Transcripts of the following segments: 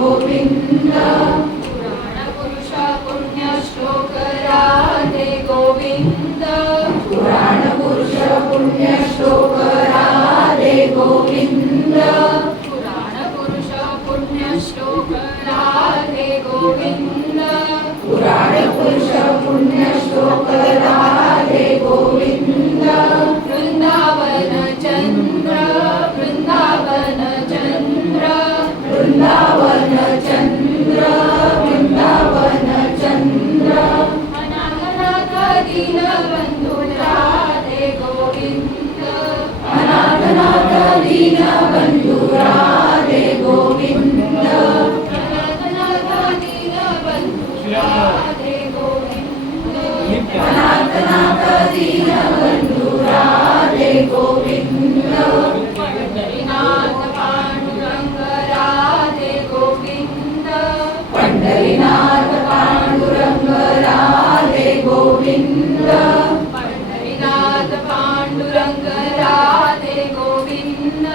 गोविंद पुराण पुरुष पुण्यश्लोक राधे गोविंद पुराण पुरुष पुण्यश्लोक राधे गोविंद पुराण पुरुष पुण्यश्लोक राधे गोविंद पुराण पुरुष पुण्यश्लोक राधे गोविंद वृंदावन चंद्र वृंदावन चंद्र वृंदावन चंद्र वृंदावन चंद्र अनाथ दीनबंधु राधे गोविंद अनाथ दीनबंधु राधे गोविंद अनाथ दीनबंधु राधे गोविंद अनाथ दीनबंधु राधे गोविंद पंढरीनाथ पांडुरंग राधे गोविंद पंढरीनाथ पांडुरंग राधे गोविंद पंढरीनाथ पांडुरंग राधे गोविंद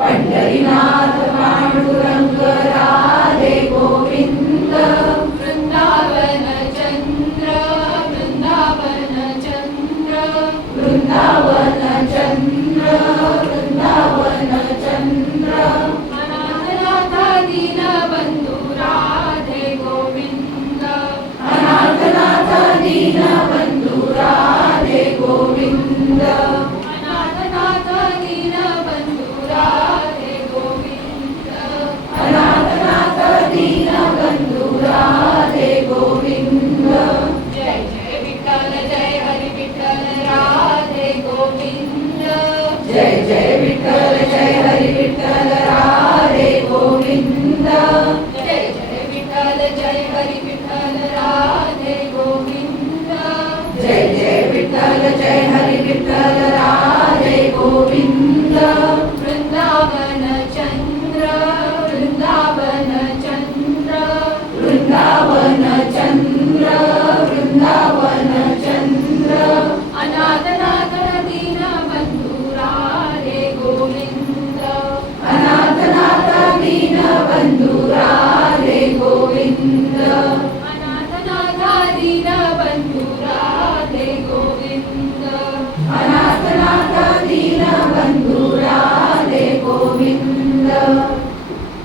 पंढरीनाथ पांडुरंग राधे गोविंद वृंदावन चंद्र वृंदावन चंद्र वृंदावन चंद्र वृंदावन चंद्र अनाथ दीनबंधु राधे गोविंद अनाथ दीनबंधु राधे गोविंद